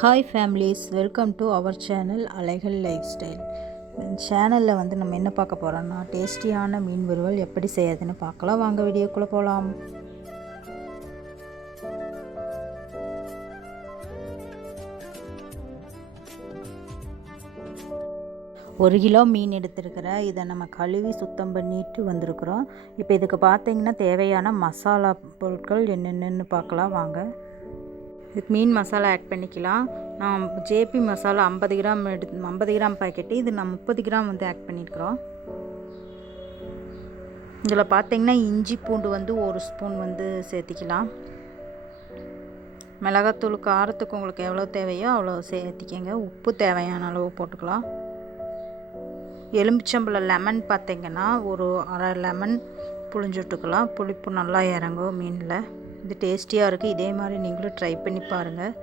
Hi families welcome to our channel Alaigal lifestyle சேனலில் வந்து நம்ம என்ன பார்க்க போகிறோம்னா டேஸ்டியான மீன் வறுவல் எப்படி செய்யறதுன்னு பார்க்கலாம். வாங்க வீடியோக்குள்ளே போகலாம் ஒரு கிலோ மீன் எடுத்துருக்கிறேன் இதை நம்ம கழுவி சுத்தம் பண்ணிட்டு வந்திருக்கிறோம். இப்போ இதுக்கு பார்த்தீங்கன்னா தேவையான மசாலா பொருட்கள் என்னென்னு பார்க்கலாம். வாங்க. இதுக்கு மீன் மசாலா ஆட் பண்ணிக்கலாம். நான் ஜேபி மசாலா ஐம்பது கிராம் எடுத்து ஐம்பது கிராம் பாக்கெட்டு இது நான் முப்பது கிராம் வந்து ஆட் பண்ணியிருக்கிறோம் இதில் பார்த்தீங்கன்னா இஞ்சி பூண்டு வந்து ஒரு ஸ்பூன் வந்து சேர்த்திக்கலாம். மிளகாத்தூள் காரத்துக்கு உங்களுக்கு எவ்வளோ தேவையோ அவ்வளோ சேர்த்திக்கங்க. உப்பு தேவையான அளவு போட்டுக்கலாம். எலுமிச்சம்பழம் லெமன் பார்த்தீங்கன்னா ஒரு அரை லெமன் புளிஞ்சு விட்டுக்கலாம். புளிப்பு நல்லா இறங்கும் மீனில். இது டேஸ்டியாக இருக்குது இதே மாதிரி நீங்களும் ட்ரை பண்ணி பாருங்கள்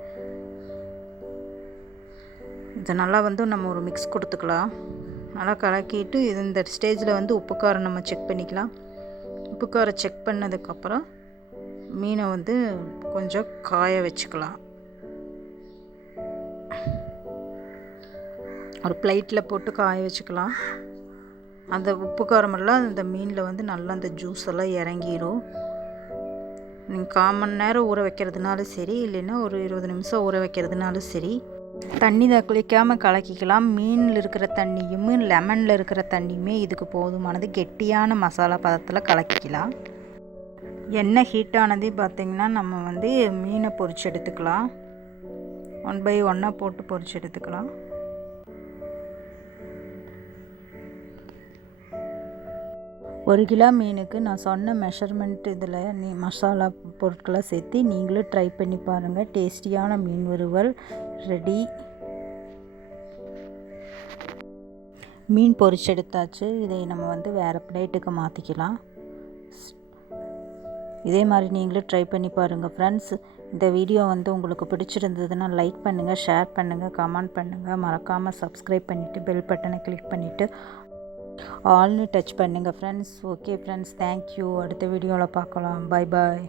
இதை நல்லா வந்து நம்ம ஒரு மிக்ஸ் கொடுத்துக்கலாம். நல்லா கலக்கிட்டு இது இந்த ஸ்டேஜில் வந்து உப்பு காரம் நம்ம செக் பண்ணிக்கலாம். உப்பு காரம் செக் பண்ணதுக்கப்புறம் மீனை வந்து கொஞ்சம் காய வச்சுக்கலாம். ஒரு பிளேட்டில் போட்டு காய வச்சுக்கலாம். அந்த உப்பு காரமெல்லாம் இந்த மீனில் வந்து நல்லா அந்த ஜூஸ் எல்லாம் இறங்கிடும் நீங்கள் காமன் நேரம் ஊற வைக்கிறதுனாலும் சரி இல்லைன்னா ஒரு இருபது நிமிஷம் ஊற வைக்கிறதுனாலும் சரி. தண்ணி தான் குளிக்காமல் கலக்கிக்கலாம். மீனில் இருக்கிற தண்ணியும் லெமனில் இருக்கிற தண்ணியுமே இதுக்கு போதுமானது. கெட்டியான மசாலா பதத்தில் கலக்கிக்கலாம். எண்ணெய் ஹீட்டானதே பார்த்திங்கன்னா நம்ம வந்து மீனை பொறிச்சு எடுத்துக்கலாம். ஒன் பை ஒன்னாக போட்டு பொறிச்சு எடுத்துக்கலாம். ஒரு கிலோ மீனுக்கு நான் சொன்ன மெஷர்மெண்ட் இதில் நீ மசாலா பொருட்களை சேர்த்து நீங்களும் ட்ரை பண்ணி பாருங்கள் டேஸ்டியான மீன் வறுவல் ரெடி மீன் பொரிச்செடுத்தாச்சு. இதை நம்ம வந்து வேறு பிளேட்டுக்கு மாற்றிக்கலாம் இதே மாதிரி நீங்களும் ட்ரை பண்ணி பாருங்கள் ஃப்ரெண்ட்ஸ் இந்த வீடியோ வந்து உங்களுக்கு பிடிச்சிருந்ததுன்னா லைக் பண்ணுங்கள் ஷேர் பண்ணுங்கள் கமெண்ட் பண்ணுங்கள் மறக்காமல் சப்ஸ்கிரைப் பண்ணிவிட்டு பெல் பட்டனை கிளிக் பண்ணிவிட்டு ஆல்னு டச் பண்ணுங்கள் friends okay friends thank you அடுத்த வீடியோவில் பார்க்கலாம். பாய் பாய்